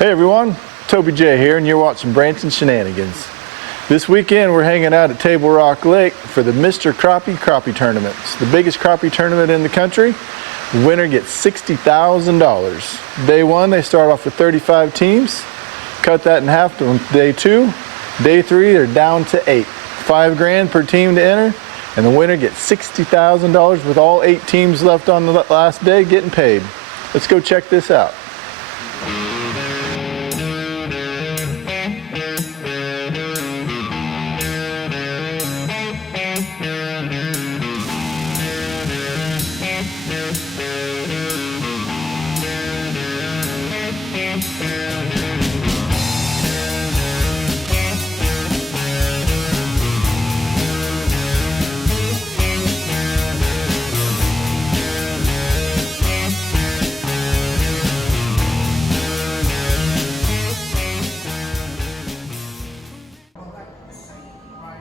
Hey everyone, Toby J here, and you're watching Branson Shenanigans. This weekend we're hanging out at Table Rock Lake for the Mr. Crappie Tournament. It's the biggest crappie tournament in the country. The winner gets $60,000. Day one, they start off with 35 teams. Cut that in half on day two. Day three, they're down to 8. $5 grand per team to enter, and the winner gets $60,000 with all 8 teams left on the last day getting paid. Let's go check this out.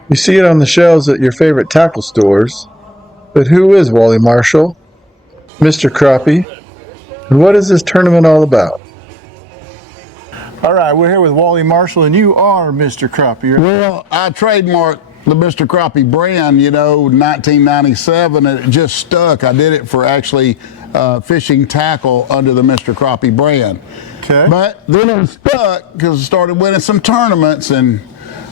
You see it on the shelves at your favorite tackle stores, but who is Wally Marshall, Mr. Crappie, and what is this tournament all about? All right, we're here with Wally Marshall, and you are Mr. Crappie. Well, I trademarked the Mr. Crappie brand, in 1997, and it just stuck. I did it for actually fishing tackle under the Mr. Crappie brand. Okay. But then it stuck because I started winning some tournaments and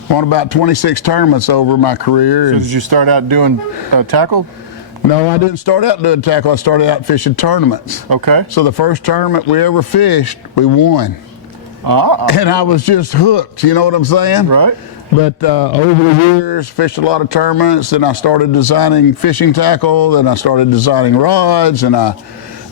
won about 26 tournaments over my career. So did you start out doing tackle? No, I didn't start out doing tackle. I started out fishing tournaments. Okay. So the first tournament we ever fished, we won. And I was just hooked, you know what I'm saying? Right. But over the years, fished a lot of tournaments, and I started designing fishing tackle, then I started designing rods, and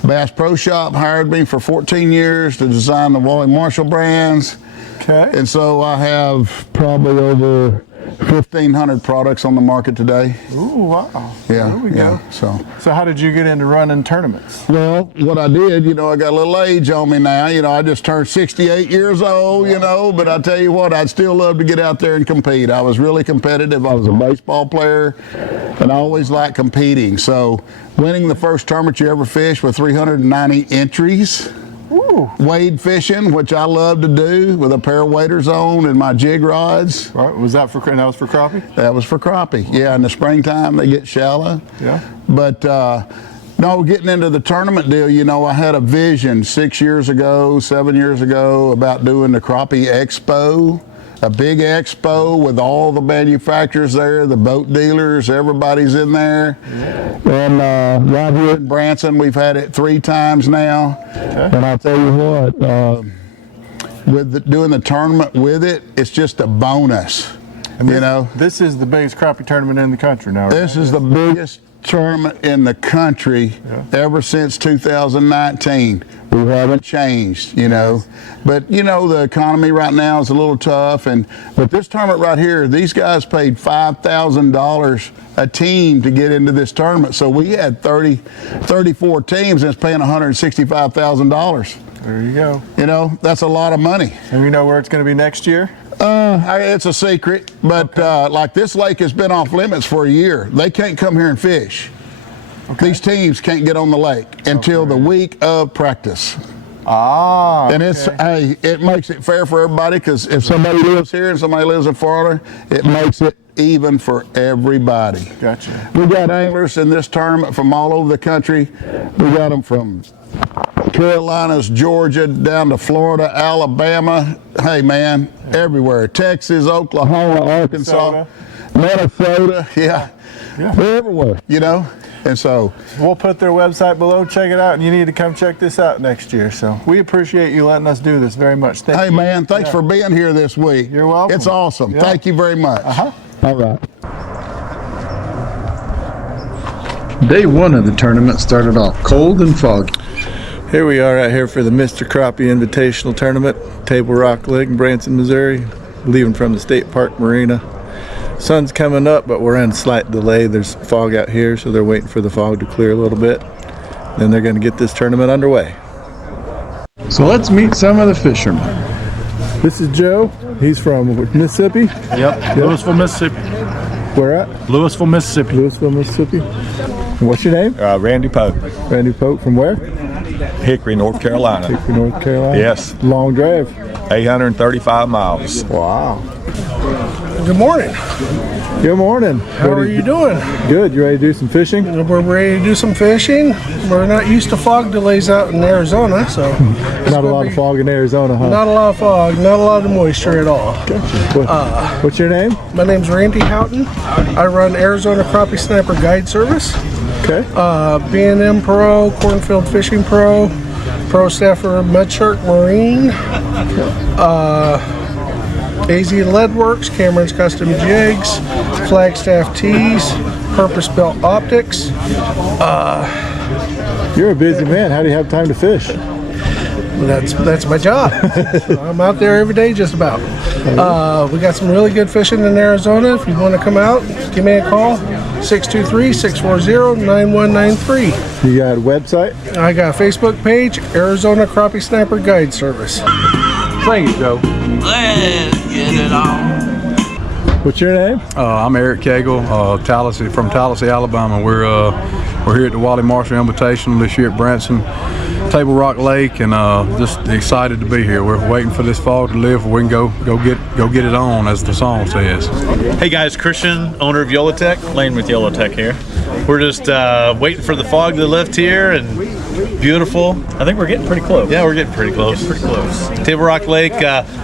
Bass Pro Shop hired me for 14 years to design the Wally Marshall brands. Okay. And so I have probably over 1,500 products on the market today. Ooh, wow. Yeah, There we go. So how did you get into running tournaments? Well, what I did, I got a little age on me now. I just turned 68 years old, but I tell you what, I'd still love to get out there and compete. I was really competitive. I was a baseball player, and I always liked competing. So winning the first tournament you ever fished with 390 entries. Ooh. Wade fishing, which I love to do with a pair of waders on and my jig rods. Right. That was for crappie? That was for crappie. Yeah, in the springtime they get shallow. Yeah. But no, getting into the tournament deal, I had a vision 7 years ago about doing the Crappie Expo. A big expo with all the manufacturers there, the boat dealers, everybody's in there. Yeah. And right here in Branson, we've had it 3 times now. Okay. And I'll tell you what, doing the tournament with it, it's just a bonus. And this is the biggest crappie tournament in the country now, right? This is the biggest tournament in the country ever since 2019. We haven't changed, But the economy right now is a little tough, but this tournament right here, these guys paid $5,000 a team to get into this tournament. So we had 34 teams and it's paying $165,000. There you go. That's a lot of money. And you know where it's going to be next year? It's a secret, but like this lake has been off limits for a year. They can't come here and fish. Okay. These teams can't get on the lake until the week of practice. And it makes it fair for everybody, because if somebody lives here and somebody lives in Florida, it makes it even for everybody. Gotcha. We got anglers in this tournament from all over the country. We got them from Carolinas, Georgia, down to Florida, Alabama. Hey man, everywhere. Texas, Oklahoma, Arkansas, Minnesota. Yeah. They're everywhere, And so we'll put their website below. Check it out, and you need to come check this out next year. So we appreciate you letting us do this very much. Thank you. Hey man, thanks for being here this week. You're welcome. It's awesome. Yeah. Thank you very much. All right. Day one of the tournament started off cold and foggy. Here we are out here for the Mr. Crappie Invitational Tournament, Table Rock Lake in Branson, Missouri, leaving from the State Park Marina. Sun's coming up, but we're in slight delay. There's fog out here, so they're waiting for the fog to clear a little bit. Then they're going to get this tournament underway. So let's meet some of the fishermen. This is Joe. He's from Mississippi? Yep. Louisville, Mississippi. Where at? Louisville, Mississippi. Louisville, Mississippi. And what's your name? Randy Pope. Randy Pope. From where? Hickory, North Carolina. North Carolina? Yes. Long drive. 835 miles. Wow. Good morning. Good morning. How are you doing? Good. You ready to do some fishing? We're ready to do some fishing. We're not used to fog delays out in Arizona, so Not a lot of fog in Arizona, huh? not a lot of fog, not a lot of moisture at all. What's your name? My name's Randy Houghton. I run Arizona Crappie Sniper Guide Service. Okay. B&M Pro, Cornfield Fishing Pro, Pro Staffer Mud Shark Marine, AZ Leadworks, Cameron's Custom Jigs, Flagstaff Tees, Purpose Built Optics. You're a busy man. How do you have time to fish? That's my job. I'm out there every day just about. We got some really good fishing in Arizona. If you want to come out, give me a call, 623-640-9193. You got a website? I got a Facebook page, Arizona Crappie Sniper Guide Service. Thank you, Joe. Let's get it on. What's your name? I'm Eric Cagle, from Tallahassee, Alabama. We're here at the Wally Marshall Invitational this year at Branson, Table Rock Lake, and just excited to be here. We're waiting for this fall to live. We can go get it on, as the song says. Hey guys, Christian, owner of Yolotech, Lane with Yolotech here. We're just waiting for the fog to lift here, and beautiful. I think we're getting pretty close. Yeah, we're getting pretty close. Table Rock Lake.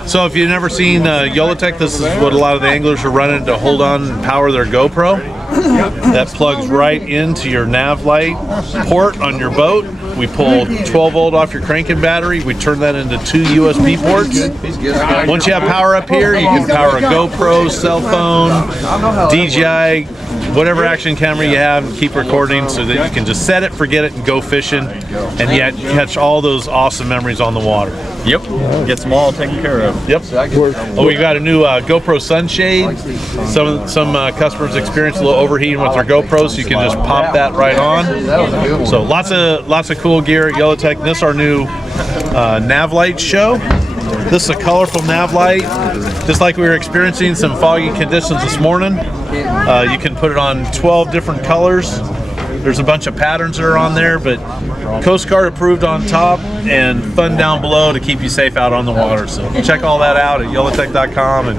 So if you've never seen Yolotech, this is what a lot of the anglers are running to hold on and power their GoPro. That plugs right into your nav light port on your boat. We pull 12 volt off your cranking battery. We turn that into 2 USB ports. Once you have power up here, you can power a GoPro, cell phone, DJI, whatever action camera you have, and keep recording so that you can just set it, forget it, and go fishing, and yet catch all those awesome memories on the water. Yep. Gets them all taken care of. Yep. Oh, we got a new GoPro sunshade. Some customers experience a little overheating with their GoPros, so you can just pop that right on. So lots of cool gear at Yolotech. This is our new nav light show. This is a colorful nav light. Just like we were experiencing some foggy conditions this morning, you can put it on 12 different colors. There's a bunch of patterns that are on there, but Coast Guard approved on top and fun down below to keep you safe out on the water. So check all that out at yolotech.com. And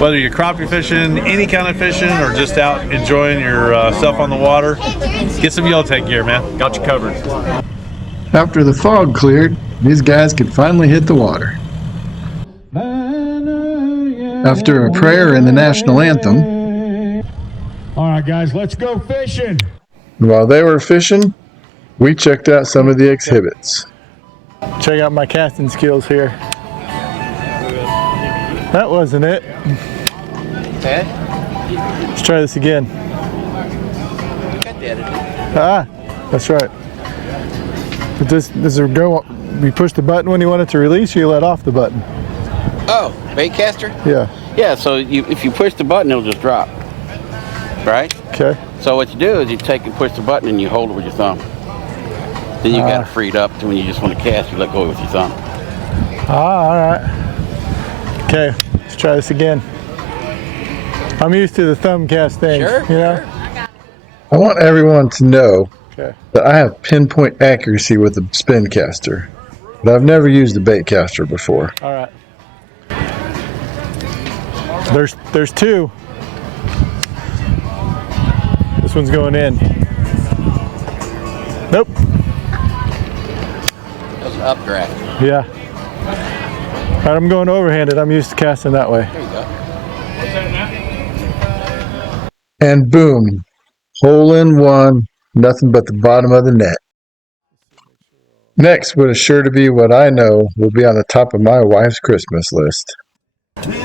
whether you're crappie fishing, any kind of fishing, or just out enjoying yourself on the water, get some Yolotech gear, man. Got you covered. After the fog cleared, these guys could finally hit the water. After a prayer and the national anthem, all right, guys, let's go fishing. while they were fishing, we checked out some of the exhibits. Check out my casting skills here. That wasn't it. Okay. Let's try this again. Ah, that's right. But this is a go. You push the button when you want it to release, or you let off the button. Oh, bait caster? Yeah. Yeah, so if you push the button, it'll just drop. Right? Okay. So what you do is you take and push the button and you hold it with your thumb. Then you got it freed up to when you just want to cast, you let go with your thumb. Ah, all right. Okay, let's try this again. I'm used to the thumb cast thing. Sure. You know? I want everyone to know Okay. that I have pinpoint accuracy with the spin caster, but I've never used a bait caster before. All right. There's two. This one's going in. Nope. That was an updraft. Yeah. All right, I'm going overhanded. I'm used to casting that way. There you go. And boom, hole in one, nothing but the bottom of the net. Next, what is sure to be what I know will be on the top of my wife's Christmas list.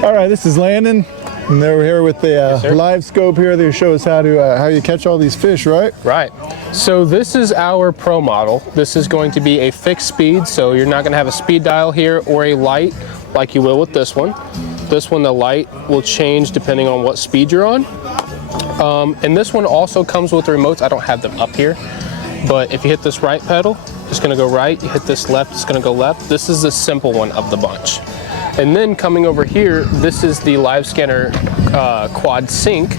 All right, this is Landon, and we're here with the live scope here. They show us how you catch all these fish, right? Right. So this is our Pro model. This is going to be a fixed speed, so you're not going to have a speed dial here or a light like you will with this one. This one, the light will change depending on what speed you're on. And this one also comes with remotes. I don't have them up here, but if you hit this right pedal, it's going to go right. You hit this left, it's going to go left. This is the simple one of the bunch. And then coming over here, this is the Live Scanner Quad Sync.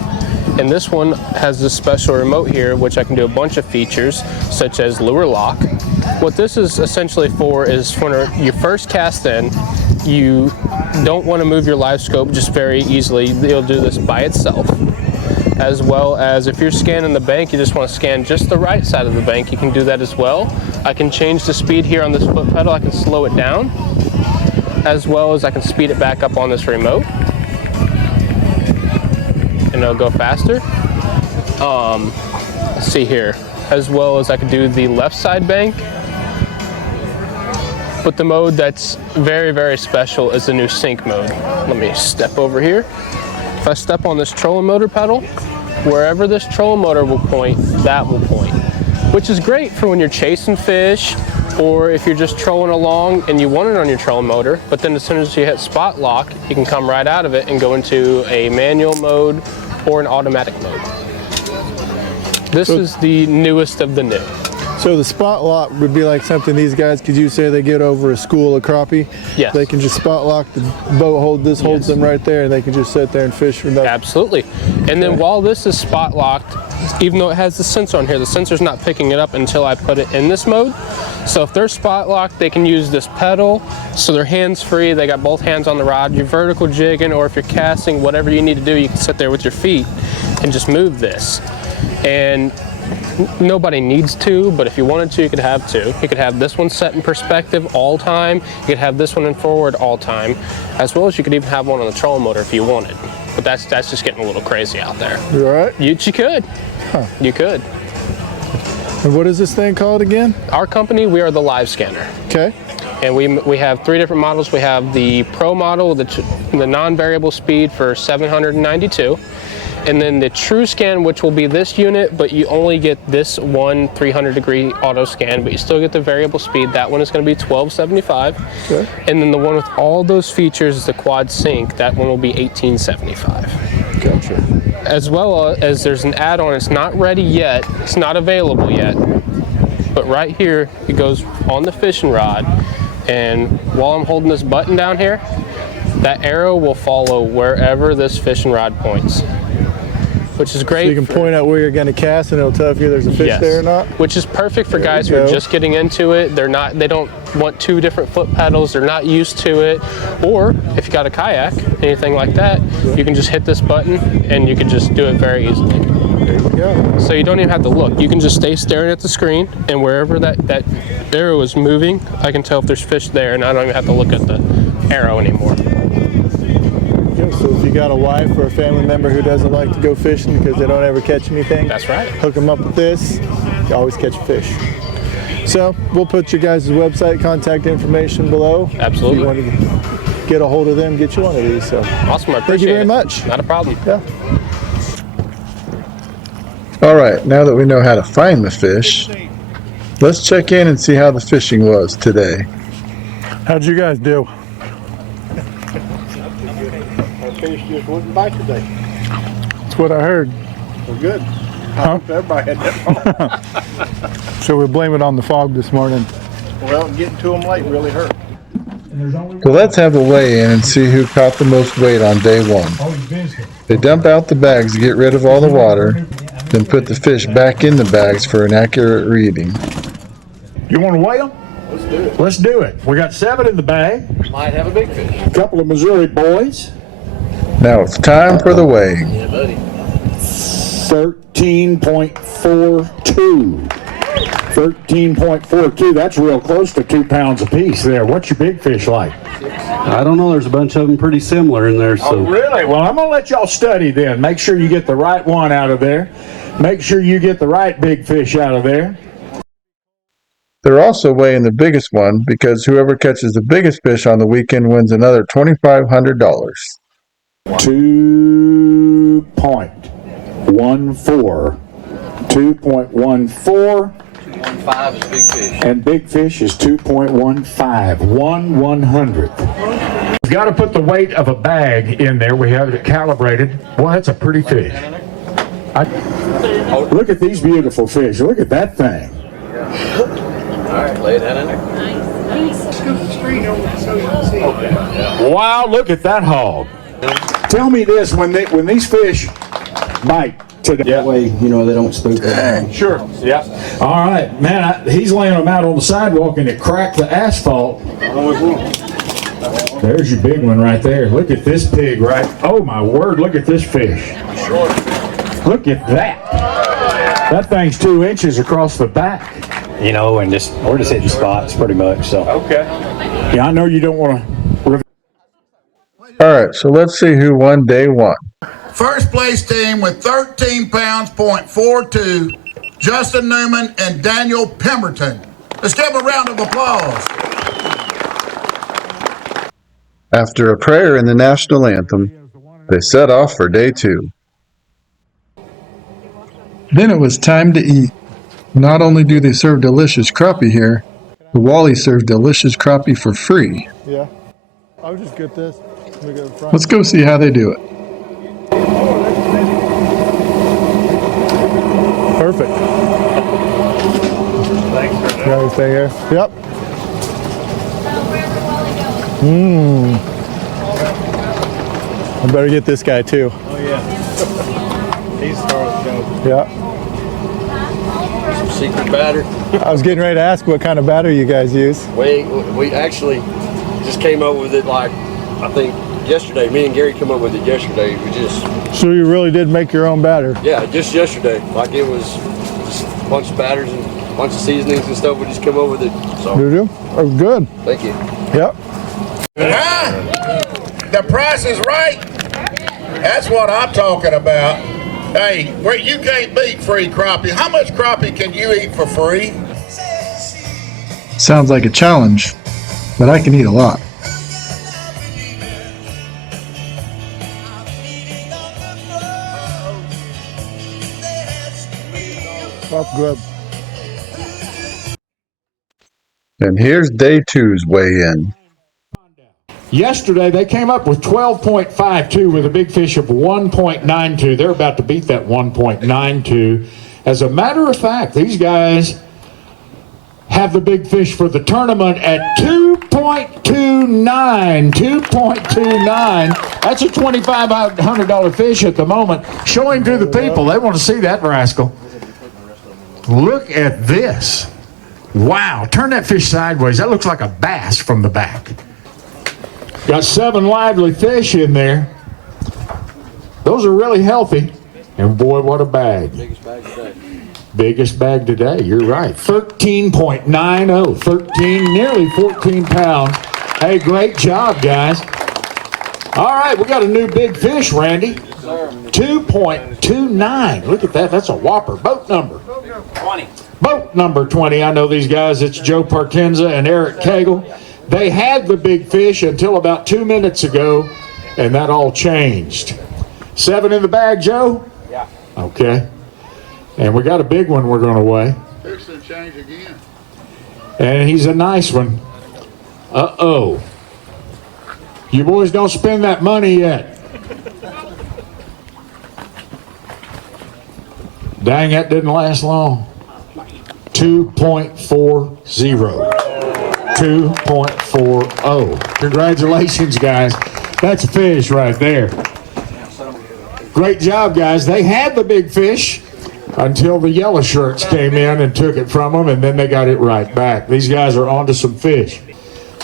And this one has this special remote here, which I can do a bunch of features, such as lure lock. What this is essentially for is when you first cast in, you don't want to move your live scope just very easily. You'll do this by itself. As well as if you're scanning the bank, you just want to scan just the right side of the bank, you can do that as well. I can change the speed here on this foot pedal. I can slow it down, as well as I can speed it back up on this remote. And it'll go faster. Let's see here. As well as I can do the left side bank. But the mode that's very, very special is the new sync mode. Let me step over here. If I step on this trolling motor pedal, wherever this trolling motor will point, that will point. Which is great for when you're chasing fish, or if you're just trolling along and you want it on your trolling motor, but then as soon as you hit spot lock, you can come right out of it and go into a manual mode or an automatic mode. This is the newest of the new. So the spot lock would be like something these guys could use, say they get over a school of crappie. Yes. They can just spot lock the boat, holds them right there, and they can just sit there and fish for nothing. Absolutely. And then while this is spot locked, even though it has the sensor on here, the sensor's not picking it up until I put it in this mode. So if they're spot locked, they can use this pedal, so they're hands free, they got both hands on the rod, you're vertical jigging, or if you're casting, whatever you need to do, you can sit there with your feet and just move this. And nobody needs to, but if you wanted to, you could have two. You could have this one set in perspective all time. You could have this one in forward all time, as well as you could even have one on the trolling motor if you wanted. But that's just getting a little crazy out there. You all right? You could. Huh. You could. And what is this thing called again? Our company, we are the Live Scanner. Okay. And we have three different models. We have the Pro model, the non-variable speed for $792. And then the True Scan, which will be this unit, but you only get this one 300-degree auto scan, but you still get the variable speed. That one is going to be $1275. Okay. And then the one with all those features is the Quad Sync. That one will be $1875. Gotcha. As well as there's an add-on. It's not ready yet. It's not available yet. But right here, it goes on the fishing rod. And while I'm holding this button down here, that arrow will follow wherever this fishing rod points. Which is great. So you can point out where you're going to cast and it'll tell if there's a fish there or not? Which is perfect for guys who are just getting into it. They don't want two different foot pedals. They're not used to it. Or if you got a kayak, anything like that, you can just hit this button and you can just do it very easily. There you go. So you don't even have to look. You can just stay staring at the screen, and wherever that arrow is moving, I can tell if there's fish there, and I don't even have to look at the arrow anymore. So if you got a wife or a family member who doesn't like to go fishing because they don't ever catch anything, that's right. Hook them up with this, you always catch a fish. So we'll put your guys' website, contact information below. Absolutely. If you want to get a hold of them, get you one of these. So awesome, I appreciate it. Thank you very much. Not a problem. Yeah. All right, now that we know how to find the fish, let's check in and see how the fishing was today. How'd you guys do? Fish just wouldn't bite today. That's what I heard. Well, good. Huh? Everybody had that fog. So we blame it on the fog this morning. Well, getting to them late really hurt. So let's have a weigh-in and see who caught the most weight on day one. They dump out the bags to get rid of all the water, then put the fish back in the bags for an accurate reading. You want to weigh them? Let's do it. Let's do it. We got 7 in the bag. Might have a big fish. A couple of Missouri boys. Now it's time for the weighing. Yeah, buddy. 13.42. 13.42. That's real close to 2 pounds apiece there. What's your big fish like? I don't know. There's a bunch of them pretty similar in there. So. Oh, really? Well, I'm going to let y'all study then. Make sure you get the right one out of there. Make sure you get the right big fish out of there. They're also weighing the biggest one because whoever catches the biggest fish on the weekend wins another $2,500. 2.14. 2.14. 2.15 is big fish. And big fish is 2.15. 1/100th. We've got to put the weight of a bag in there. We have it calibrated. Well, that's a pretty fish. Look at these beautiful fish. Look at that thing. All right, lay that in there. Wow, look at that hog. Tell me this, when these fish bite today. That way, you know, they don't spook them. Sure. Yeah. All right, man. He's laying them out on the sidewalk and it cracked the asphalt. There's your big one right there. Look at this pig, right? Oh my word! Look at this fish. Look at that. That thing's 2 inches across the back. You know, and just we're just hitting spots pretty much. So. Okay. Yeah, I know you don't want to. All right, so let's see who won day one. First place team with 13 pounds, .42, Justin Newman and Daniel Pemberton. Let's give them a round of applause. After a prayer and the national anthem, they set off for day two. Then it was time to eat. Not only do they serve delicious crappie here, the Wally serves delicious crappie for free. Yeah. I'll just get this. Let me go to the front. Let's go see how they do it. Perfect. Thanks for that. Got everything here? Yep. I better get this guy too. Oh yeah. He's star of the show. Yeah. Some secret batter. I was getting ready to ask what kind of batter you guys use. We actually just came up with it like, I think yesterday. Me and Gary came up with it yesterday. We just. So you really did make your own batter? Yeah, just yesterday. Like it was just a bunch of batters and a bunch of seasonings and stuff. We just come up with it. So. Did you? Oh, good. Thank you. Yep. The price is right. That's what I'm talking about. Hey, where you can't beat free crappie. How much crappie can you eat for free? Sounds like a challenge, but I can eat a lot. That's good. And here's day two's weigh-in. Yesterday, they came up with 12.52 with a big fish of 1.92. They're about to beat that 1.92. As a matter of fact, these guys have the big fish for the tournament at 2.29. 2.29. That's a $2,500 fish at the moment. Show him to the people. They want to see that rascal. Look at this. Wow. Turn that fish sideways. That looks like a bass from the back. Got 7 lively fish in there. Those are really healthy. And boy, what a bag. Biggest bag today. Biggest bag today. You're right. 13.90. 13, nearly 14 pounds. Hey, great job, guys. All right, we got a new big fish, Randy. 2.29. Look at that. That's a whopper. Boat number 20. Boat number 20. I know these guys. It's Joe Partenza and Eric Cagle. They had the big fish until about 2 minutes ago, and that all changed. 7 in the bag, Joe? Yeah. Okay. And we got a big one we're going to weigh. Fix and change again. And he's a nice one. Uh-oh. You boys don't spend that money yet. Dang, that didn't last long. 2.40. 2.40. Congratulations, guys. That's a fish right there. Great job, guys. They had the big fish until the yellow shirts came in and took it from them, and then they got it right back. These guys are onto some fish.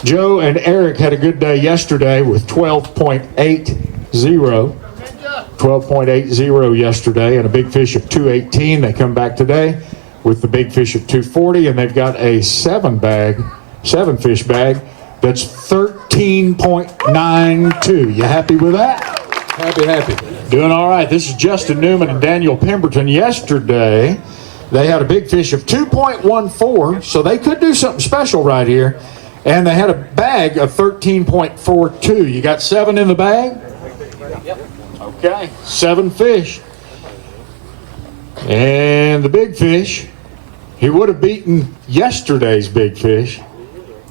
Joe and Eric had a good day yesterday with 12.80. 12.80 yesterday, and a big fish of 218. They come back today with the big fish of 240, and they've got a 7 fish bag that's 13.92. You happy with that? Happy. Doing all right. This is Justin Newman and Daniel Pemberton. Yesterday, they had a big fish of 2.14, so they could do something special right here. And they had a bag of 13.42. You got 7 in the bag? Yep. Okay. 7 fish. And the big fish, he would have beaten yesterday's big fish,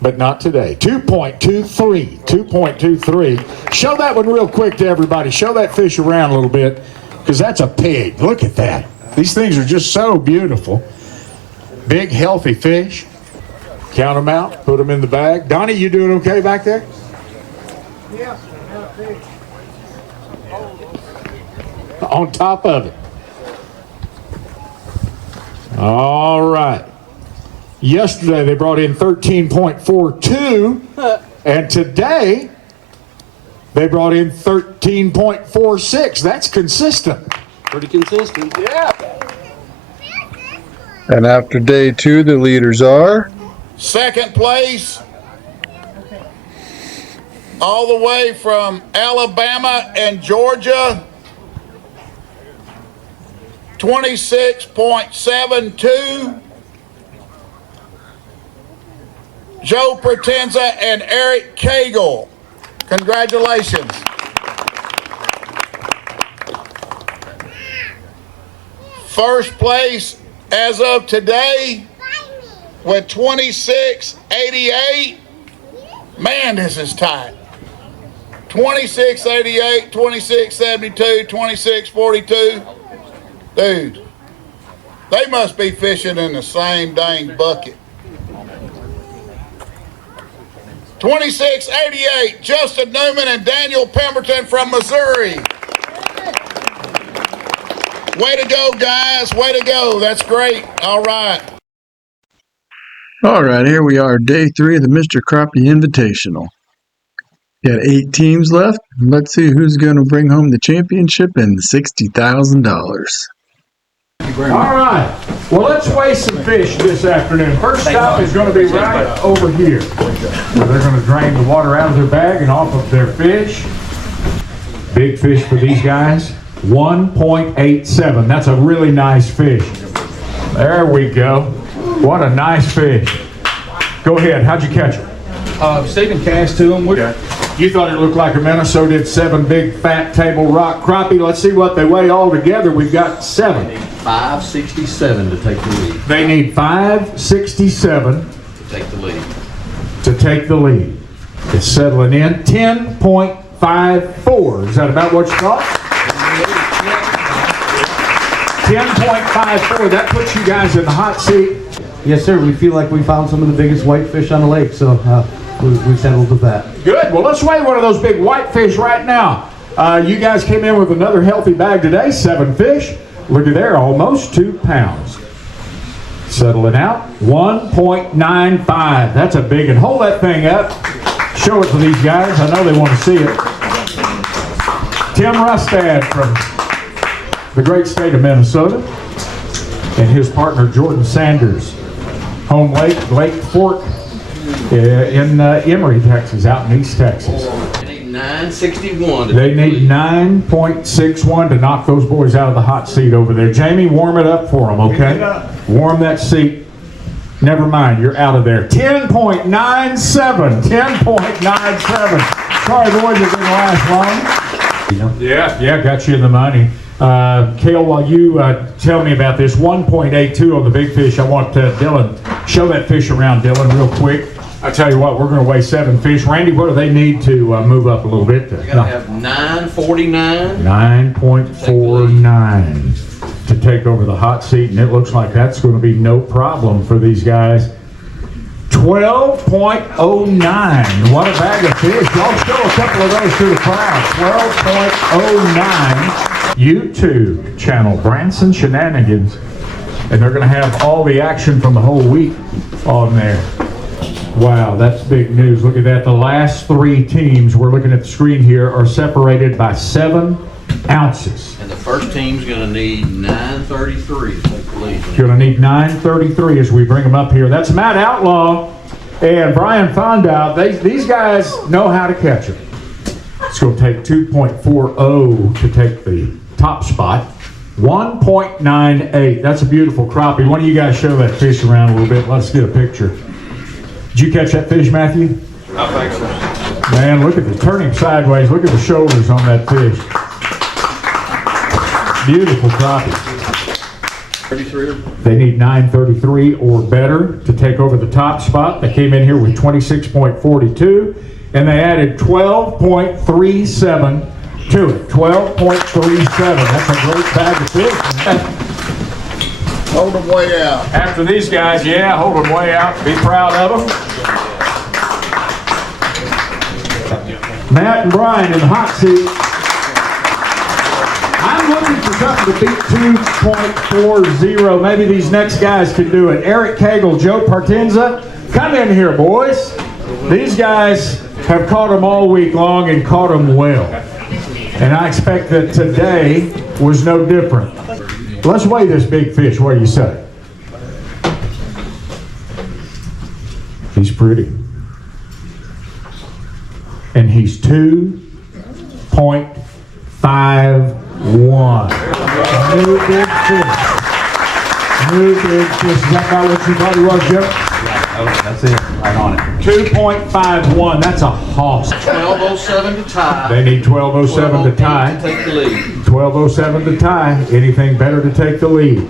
but not today. 2.23. 2.23. Show that one real quick to everybody. Show that fish around a little bit, because that's a pig. Look at that. These things are just so beautiful. Big, healthy fish. Count them out. Put them in the bag. Donnie, you doing okay back there? Yeah. On top of it. All right. Yesterday they brought in 13.42, and today they brought in 13.46. That's consistent. Pretty consistent. Yeah. And after day 2, the leaders are Second place, all the way from Alabama and Georgia, 26.72. Joe Pertenza and Eric Cagle. Congratulations. First place as of today with 26.88. Man, this is tight. 26.88, 26.72, 26.42. Dude, they must be fishing in the same dang bucket. 26.88, Justin Newman and Daniel Pemberton from Missouri. Way to go, guys. Way to go. That's great. All right. All right, here we are, day 3 of the Mr. Crappie Invitational. Got 8 teams left. Let's see who's going to bring home the championship and $60,000. All right. Well, let's weigh some fish this afternoon. First stop is going to be right over here. So they're going to drain the water out of their bag and off of their fish. Big fish for these guys. 1.87. That's a really nice fish. There we go. What a nice fish. Go ahead. How'd you catch him? Stephen cast to him. You thought it looked like a minnow, so did 7 big fat table rock crappie. Let's see what they weigh all together. We've got 7. 567 to take the lead. They need 567 To take the lead. to take the lead. It's settling in. 10.54. Is that about what you thought? 10.54. That puts you guys in the hot seat. Yes, sir. We feel like we found some of the biggest whitefish on the lake, so we settled with that. Good. Well, let's weigh one of those big whitefish right now. You guys came in with another healthy bag today. 7 fish. Look at there, almost 2 pounds. Settling out. 1.95. That's a big one. Hold that thing up. Show it to these guys. I know they want to see it. Tim Rustad from the great state of Minnesota, and his partner Jordan Sanders, home lake, Lake Fork in Emory, Texas, out in East Texas. They need 961. They need 9.61 to knock those boys out of the hot seat over there. Jamie, warm it up for them, okay? Warm that seat. Never mind, you're out of there. 10.97. 10.97. Sorry, boys, it didn't last long. Yeah, got you in the money. Cale, while you tell me about this 1.82 on the big fish, I want Dylan, show that fish around, Dylan, real quick. I tell you what, we're going to weigh 7 fish. Randy, what do they need to move up a little bit? They're going to have 949. 9.49 to take over the hot seat, and it looks like that's going to be no problem for these guys. 12.09. What a bag of fish. Y'all show a couple of those to the crowd. 12.09. YouTube channel, Branson Shenanigans. And they're going to have all the action from the whole week on there. Wow, that's big news. Look at that. The last 3 teams, we're looking at the screen here, are separated by 7 ounces. And the first team's going to need 933 to take the lead. Going to need 933 as we bring them up here. That's Matt Outlaw and Brian Fondout. These guys know how to catch them. It's going to take 2.40 to take the top spot. 1.98. That's a beautiful crappie. Why don't you guys show that fish around a little bit? Let's get a picture. Did you catch that fish, Matthew? I think so. Man, look at the turning sideways. Look at the shoulders on that fish. Beautiful crappie. 33. They need 933 or better to take over the top spot. They came in here with 26.42, and they added 12.37 to it. 12.37. That's a great bag of fish. Hold them way out. After these guys, yeah, hold them way out. Be proud of them. Matt and Brian in the hot seat. I'm looking for something to beat 2.40. Maybe these next guys can do it. Eric Cagle, Joe Partenza, come in here, boys. These guys have caught them all week long and caught them well. And I expect that today was no different. Let's weigh this big fish. What do you say? He's pretty. And he's 2.51. New big fish. New big fish. Is that about what you thought he was, Joe? Yeah, that's it. Right on it. 2.51. That's a hoss. 12:07 to tie. They need 12:07 to tie. To take the lead. 12:07 to tie. Anything better to take the lead?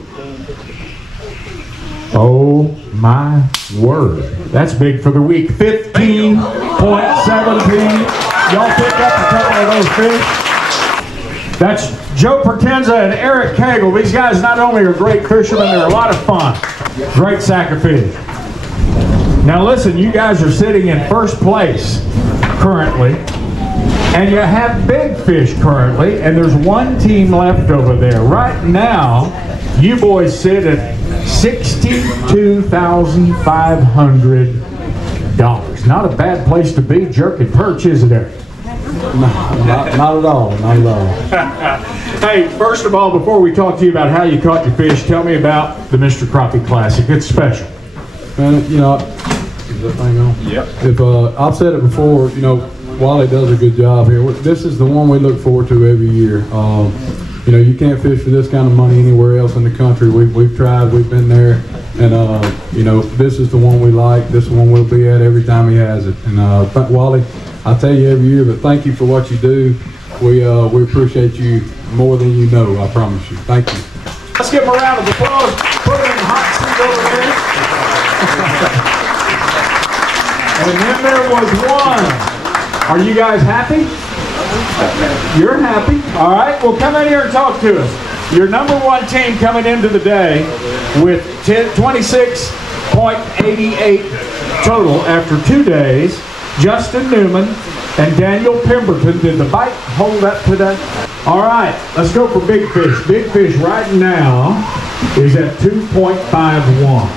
Oh my word. That's big for the week. 15.17. Y'all pick up a couple of those fish. That's Joe Partenza and Eric Cagle. These guys not only are great fishermen, they're a lot of fun. Great sack of fish. Now listen, you guys are sitting in first place currently, and you have big fish currently, and there's one team left over there. Right now, you boys sit at $62,500. Not a bad place to be. Jerk and perch, is it, Eric? Not at all. Not at all. Hey, first of all, before we talk to you about how you caught your fish, tell me about the Mr. Crappie Classic. It's special. And you know, is that thing on? Yep. If I've said it before, you know, Wally does a good job here. This is the one we look forward to every year. You know, you can't fish for this kind of money anywhere else in the country. We've tried, we've been there, and you know, this is the one we like. This one we'll be at every time he has it. And Wally, I tell you every year, but thank you for what you do. We appreciate you more than you know. I promise you. Thank you. Let's give him a round of applause. Put him in the hot seat over there. And then there was one. Are you guys happy? You're happy. All right. Well, come in here and talk to us. Your number one team coming into the day with 26.88 total after 2 days. Justin Newman and Daniel Pemberton. Did the bite hold up today? All right. Let's go for big fish. Big fish right now is at 2.51.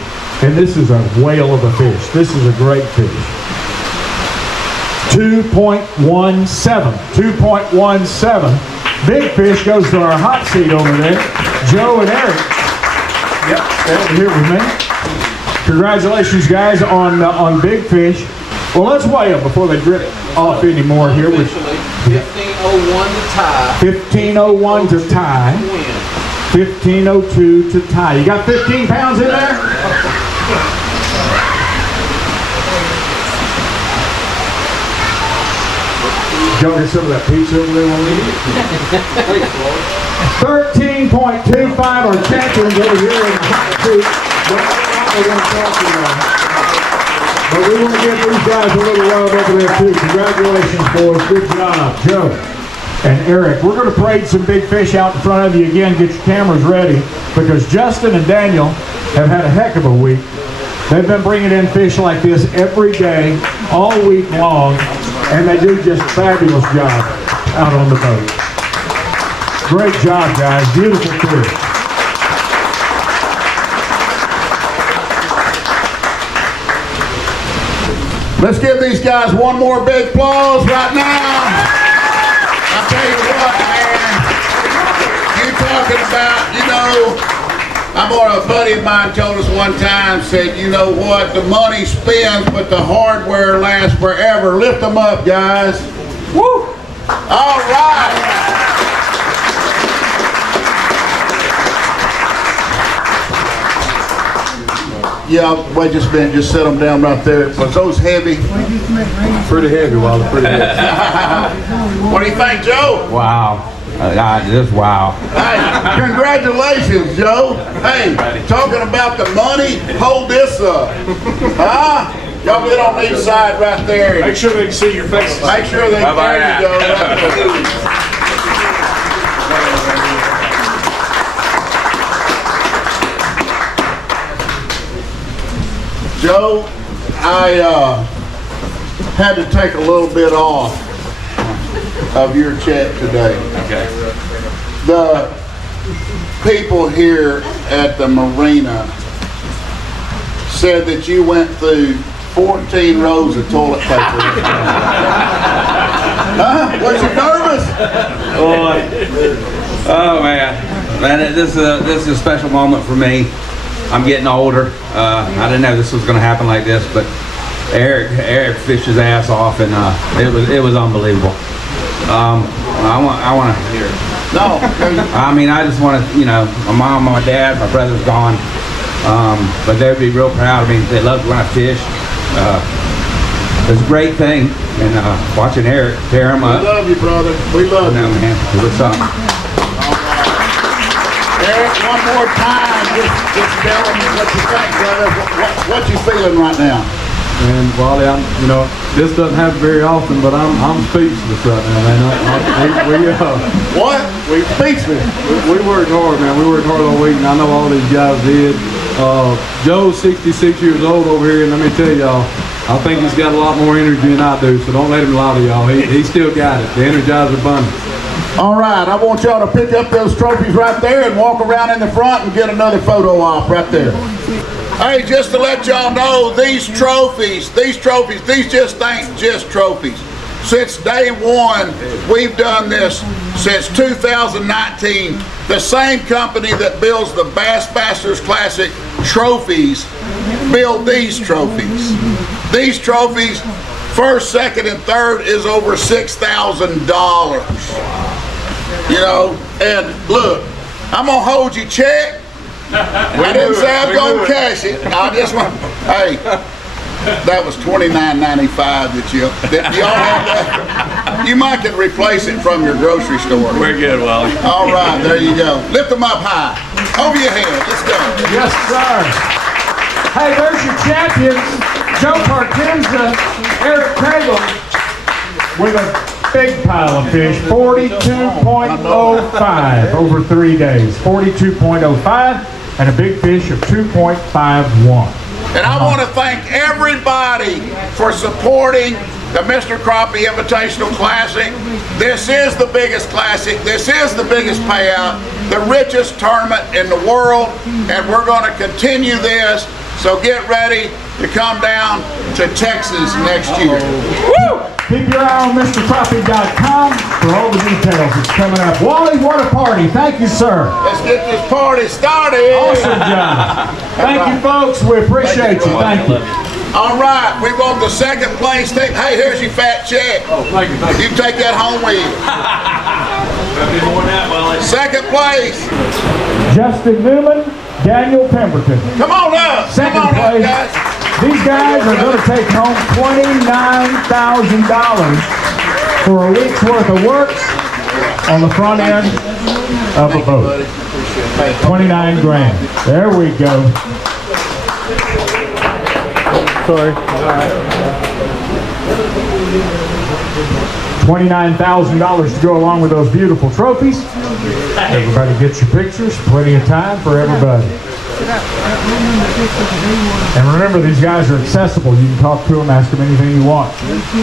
And this is a whale of a fish. This is a great fish. 2.17. 2.17. Big fish goes to our hot seat over there. Joe and Eric. Yep, over here with me. Congratulations, guys, on big fish. Well, let's weigh them before they drip off anymore here. 15:01 to tie. 15:01 to tie. 15:02 to tie. You got 15 pounds in there? Joe, get some of that pizza over there. 13.25. Our champions over here in the hot seat. But we want to give these guys a little love over there too. Congratulations, boys. Good job, Joe and Eric. We're going to parade some big fish out in front of you again. Get your cameras ready, because Justin and Daniel have had a heck of a week. They've been bringing in fish like this every day, all week long, and they do just a fabulous job out on the boat. Great job, guys. Beautiful fish. Let's give these guys one more big applause right now. I'll tell you what, man. You talking about, you know, a buddy of mine told us one time, said, you know what, the money spends, but the hardware lasts forever. Lift them up, guys. Woo! All right. Yeah, wait just a minute, just set them down right there. Was those heavy? Pretty heavy, Wally. Pretty heavy. What do you think, Joe? Wow. Just wow. Hey, congratulations, Joe. Hey, talking about the money, hold this up. Huh? Y'all get on each side right there. Make sure they can see your faces. Make sure they can. There you go. Joe, I had to take a little bit off of your check today. Okay. people here at the marina said that you went through 14 rolls of toilet paper. Huh? Was you nervous? Oh man, this is a special moment for me. I'm getting older. I didn't know this was going to happen like this, but Eric fished his ass off, and it was unbelievable. I want to hear. No. I mean, I just want to, my mom, my dad, my brother's gone, but they'd be real proud of me. They loved when I fished. It was a great thing, and watching Eric tear him up. We love you, brother. We love you. Man, it was something. Eric, one more time, just tell me what you think, brother. What you feeling right now? And Wally, this doesn't happen very often, but I'm speechless right now, man. What? We speechless. We worked hard, man. We worked hard all week, and I know all these guys did. Joe's 66 years old over here, and let me tell y'all, I think he's got a lot more energy than I do, so don't let him lie to y'all. He still got it. The Energizer Bunny. All right, I want y'all to pick up those trophies right there and walk around in the front and get another photo op right there. Hey, just to let y'all know, these trophies, these just ain't just trophies. Since day one, we've done this since 2019. The same company that builds the Bassmasters Classic trophies build these trophies. These trophies, first, second, and third is over $6,000. And look, I'm gonna hold you check. I didn't say I'm gonna cash it. I just want, hey, that was $29.95 that y'all have that. You might can replace it from your grocery store. We're good, Wally. All right, there you go. Lift them up high. Over your head. Let's go. Yes, sir. Hey, there's your champions. Joe Partenza, Eric Cragle, with a big pile of fish, 42.05 over 3 days. 42.05 and a big fish of 2.51. And I want to thank everybody for supporting the Mr. Crappie Invitational Classic. This is the biggest classic. This is the biggest payout, the richest tournament in the world, and we're going to continue this. So get ready to come down to Texas next year. Woo! Keep your eye on MrCrappie.com for all the details. It's coming up. Wally, what a party. Thank you, sir. Let's get this party started. Awesome job. Thank you, folks. We appreciate you. Thank you. All right, we want the second place team. Hey, here's your fat check. Oh, thank you. You can take that home with you. Second place. Justin Newman, Daniel Pemberton. Come on up. Second Come on place. up, guys. These guys are going to take home $29,000 for a week's worth of work on the front end of a boat. 29 grand. There we go. Sorry. $29,000 to go along with those beautiful trophies. Everybody gets your pictures. Plenty of time for everybody. And remember, these guys are accessible. You can talk to them, ask them anything you want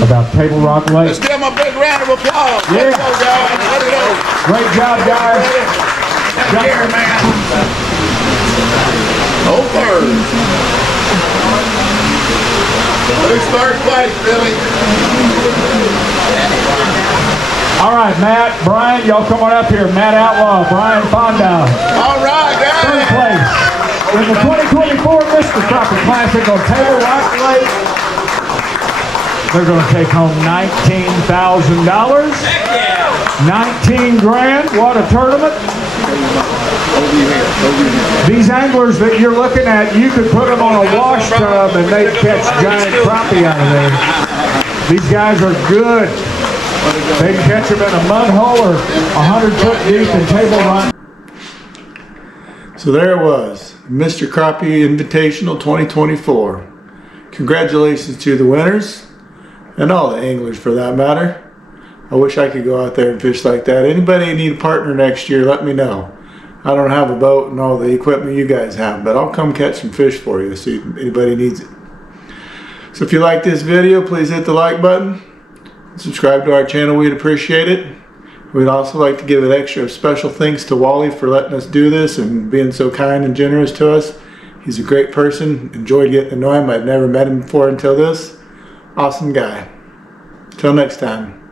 about Table Rock Lake. Let's give them a big round of applause. Yeah. Let's go, guys. Let's go. Great job, guys. Take care, man. Oh, third. Who's third place, Billy? All right, Matt, Brian, y'all come on up here. Matt Outlaw, Brian Fondow. All right, guys. Third place in the 2024 Mr. Crappie Classic on Table Rock Lake. They're going to take home $19,000. 19 grand. What a tournament. These anglers that you're looking at, you could put them on a wash tub and they'd catch giant crappie out of there. These guys are good. They can catch them in a mud hole or 100 foot deep in Table Rock. So there it was, Mr. Crappie Invitational 2024. Congratulations to the winners, and all the anglers for that matter. I wish I could go out there and fish like that. Anybody need a partner next year, let me know. I don't have a boat and all the equipment you guys have, but I'll come catch some fish for you, see if anybody needs it. So if you like this video, please hit the like button. Subscribe to our channel, we'd appreciate it. We'd also like to give an extra special thanks to Wally for letting us do this and being so kind and generous to us. He's a great person. Enjoyed getting to know him. I'd never met him before until this. Awesome guy. Till next time.